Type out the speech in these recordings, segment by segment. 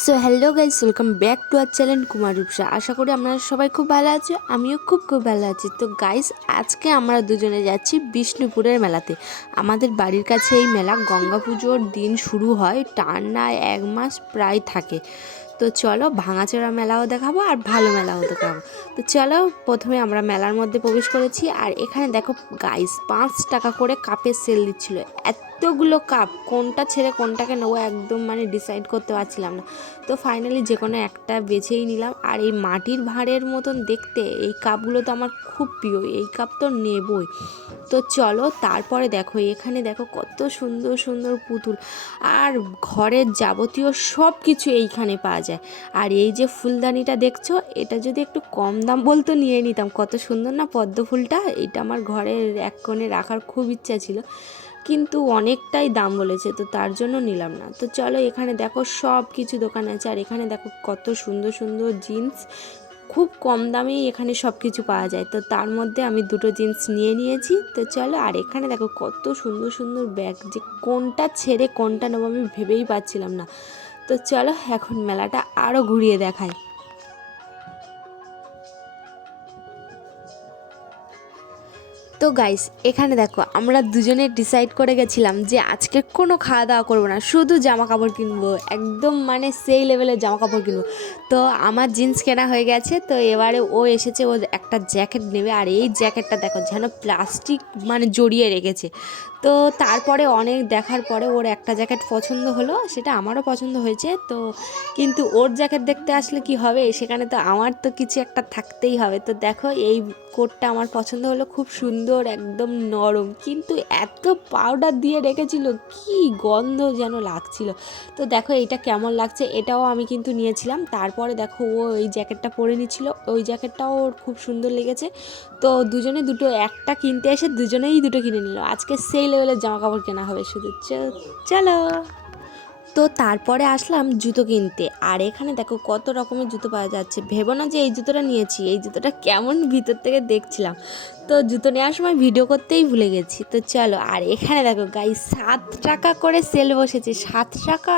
So hello guys, welcome back to our channel Kumar Rupsa. আশা করি আপনারা সবাই খুব ভালো আছো, আমিও খুব ভালো আছি। তো গাইস, আজকে আমরা দুজনে যাচ্ছি বিষ্ণুপুরের মেলাতে। আমাদের বাড়ির কাছে এই মেলা গঙ্গা পুজোর দিন শুরু হয়, টানা 1 মাস প্রায় থাকে। তো চলো ভাঙাচোরা মেলাও দেখাবো আর ভালো মেলাও দেখাবো। তো চলো, প্রথমে আমরা মেলার মধ্যে প্রবেশ করেছি। আর এখানে দেখো গাইস, 5 টাকা করে কাপের সেল দিচ্ছিল। এতগুলো কাপ, কোনটা ছেড়ে কোনটাকে নেবো একদম ডিসাইড করতে পারছিলাম না। তো ফাইনালি যে কোনো একটা বেছেই নিলাম। আর এই মাটির ভাঁড়ের মতন দেখতে এই কাপগুলো তো আমার খুব প্রিয়, এই কাপ তো নেবই। তো চলো, তারপরে দেখো এখানে দেখো কত সুন্দর সুন্দর পুতুল আর ঘরের যাবতীয় সব কিছু এইখানে পাওয়া যায়। আর এই যে ফুলদানিটা দেখছো, এটা যদি একটু কম দাম বলতো নিয়ে নিতাম। কত সুন্দর না পদ্ম ফুলটা, এটা আমার ঘরের এক কোণে রাখার খুব ইচ্ছা ছিল, কিন্তু অনেকটাই দাম বলেছে, তো তার জন্য নিলাম না। তো চলো, এখানে দেখো সব কিছু দোকান আছে। আর এখানে দেখো কত সুন্দর সুন্দর জিন্স, খুব কম দামেই এখানে সব কিছু পাওয়া যায়। তো তার মধ্যে আমি দুটো জিন্স নিয়ে নিয়েছি। তো চলো, আর এখানে দেখো কত সুন্দর সুন্দর ব্যাগ, যে কোনটা ছেড়ে কোনটা নেবো আমি ভেবেই পাচ্ছিলাম না। তো চলো, এখন মেলাটা আরও ঘুরিয়ে দেখাই। তো গাইস, এখানে দেখো আমরা দুজনে ডিসাইড করে গেছিলাম যে আজকে কোনো খাওয়া দাওয়া করবো না, শুধু জামা কাপড় কিনবো, একদম সেই লেভেলের জামা কাপড় কিনবো। তো আমার জিন্স কেনা হয়ে গেছে। তো এবারে ও এসেছে, ও একটা জ্যাকেট নেবে। আর এই জ্যাকেটটা দেখো যেন প্লাস্টিক জড়িয়ে রেখেছে। তো তারপরে অনেক দেখার পরে ওর একটা জ্যাকেট পছন্দ হলো, সেটা আমারও পছন্দ হয়েছে। তো কিন্তু ওর জ্যাকেট দেখতে আসলে কি হবে, সেখানে তো আমার তো কিছু একটা থাকতেই হবে। তো দেখো এই কোটটা আমার পছন্দ হলো, খুব সুন্দর, একদম নরম, কিন্তু এত পাউডার দিয়ে রেখেছিল, কি গন্ধ যেন লাগছিল। তো দেখো এইটা কেমন লাগছে, এটাও আমি কিন্তু নিয়েছিলাম। তারপরে দেখো ও এই জ্যাকেটটা পরে নিচ্ছিল, ওই জ্যাকেটটাও ওর খুব সুন্দর লেগেছে। তো দুজনে দুটো, একটা কিনতে এসে দুজনেই দুটো কিনে নিল। আজকে সেই লেভেলের জামা কাপড় কেনা হবে শুধু। চলো। তো তারপরে আসলাম জুতো কিনতে। আর এখানে দেখো কত রকমের জুতো পাওয়া যাচ্ছে। ভেবো না যে এই জুতোটা নিয়েছি, এই জুতোটা কেমন ভিতর থেকে দেখছিলাম। তো জুতো নেওয়ার সময় ভিডিও করতেই ভুলে গেছি। তো চলো, আর এখানে দেখো গাইস, 7 টাকা করে সেল বসেছে। 7 টাকা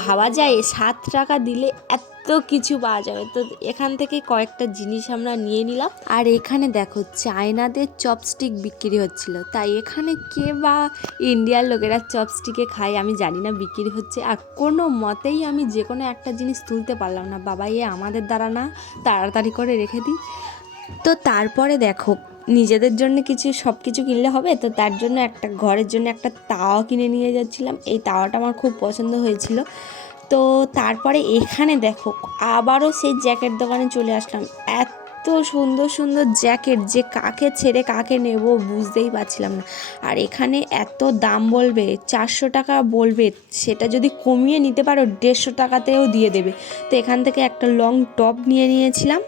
ভাবা যায়, 7 টাকা দিলে এত কিছু পাওয়া যাবে। তো এখান থেকে কয়েকটা জিনিস আমরা নিয়ে নিলাম। আর এখানে দেখো চায়নাদের চপস্টিক বিক্রি হচ্ছিল, তাই এখানে কে বা ইন্ডিয়ার লোকেরা চপস্টিকে খায় আমি জানি না, বিক্রি হচ্ছে। আর কোনো মতেই আমি যে কোনো একটা জিনিস তুলতে পারলাম না। বাবা, আমাদের দ্বারা না, তাড়াতাড়ি করে রেখে দিই। তো তারপরে দেখো নিজেদের জন্য সব কিছু কিনলে হবে, তো তার জন্য একটা ঘরের জন্য একটা তাওয়া কিনে নিয়ে যাচ্ছিলাম। এই তাওয়াটা আমার খুব পছন্দ হয়েছিল। তো তারপরে এখানে দেখো আবারও সেই জ্যাকেট দোকানে চলে আসলাম। এত সুন্দর সুন্দর জ্যাকেট, যে কাকে ছেড়ে কাকে নেব বুঝতেই পারছিলাম না। আর এখানে এত দাম বলবে, 400 টাকা বলবে, সেটা যদি কমিয়ে নিতে পারো 150 টাকাতেও দিয়ে দেবে। তো এখান থেকে একটা লং টপ নিয়ে নিয়েছিলাম।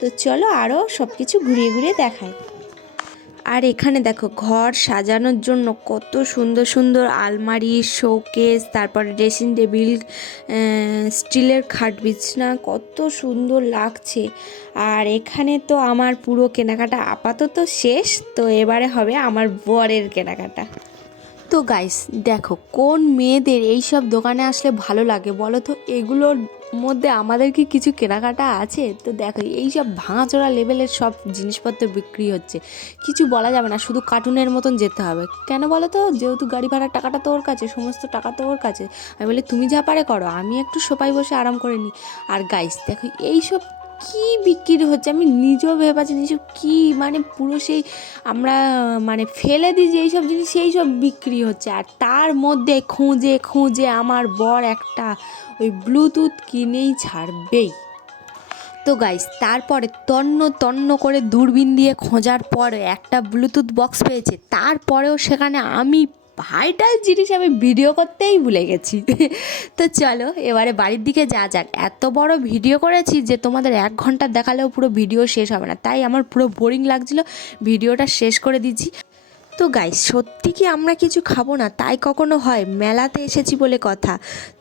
তো চলো আরও সব কিছু ঘুরিয়ে ঘুরিয়ে দেখাই। আর এখানে দেখো ঘর সাজানোর জন্য কত সুন্দর সুন্দর আলমারি, শোকেস, তারপরে ড্রেসিং টেবিল, স্টিলের খাট বিছনা, কত সুন্দর লাগছে। আর এখানে তো আমার পুরো কেনাকাটা আপাতত শেষ। তো এবারে হবে আমার বরের কেনাকাটা। তো গাইস দেখো, কোন মেয়েদের এই সব দোকানে আসলে ভালো লাগে বলো তো? এগুলোর মধ্যে আমাদের কি কিছু কেনাকাটা আছে? তো দেখো এই সব ভাঙাচোরা লেভেলের সব জিনিসপত্র বিক্রি হচ্ছে, কিছু বলা যাবে না, শুধু কার্টুনের মতন যেতে হবে। কেন বলো তো? যেহেতু গাড়ি ভাড়ার টাকাটা তো ওর কাছে, সমস্ত টাকা তো ওর কাছে। আমি বলি তুমি যা পারে করো, আমি একটু সোফায় বসে আরাম করে নিই। আর গাইস দেখো এইসব কি বিক্রি হচ্ছে, আমি নিজেও ভেবে পাচ্ছি না এইসব কী। পুরো সেই আমরা ফেলে দিই যে এইসব জিনিস, সেই সব বিক্রি হচ্ছে। আর তার মধ্যে খুঁজে খুঁজে আমার বর একটা ওই ব্লুটুথ কিনেই ছাড়বেই। তো গাইস তারপরে তন্ন তন্ন করে দূরবীন দিয়ে খোঁজার পরে একটা ব্লুটুথ বক্স পেয়েছে। তারপরেও সেখানে আমি ভাইটাল জিনিস আমি ভিডিও করতেই ভুলে গেছি। তো চলো এবারে বাড়ির দিকে যাক। এত বড় ভিডিও করেছি যে তোমাদের 1 ঘন্টা দেখালেও পুরো ভিডিও শেষ হবে না, তাই আমার পুরো বোরিং লাগছিল, ভিডিওটা শেষ করে দিচ্ছি। তো গাইস, সত্যি কি আমরা কিছু খাবো না তাই কখনো হয়? মেলাতে এসেছি বলে কথা।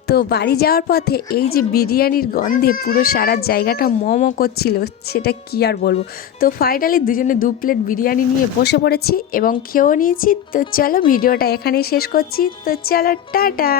তো বাড়ি যাওয়ার পথে এই যে বিরিয়ানির গন্ধে পুরো সারা জায়গাটা ম করছিল, সেটা কি আর বলবো। তো ফাইনালি দুজনে 2 প্লেট বিরিয়ানি নিয়ে বসে পড়েছি এবং খেয়েও নিয়েছি। তো চলো ভিডিওটা এখানেই শেষ করছি। তো চলো টাটা।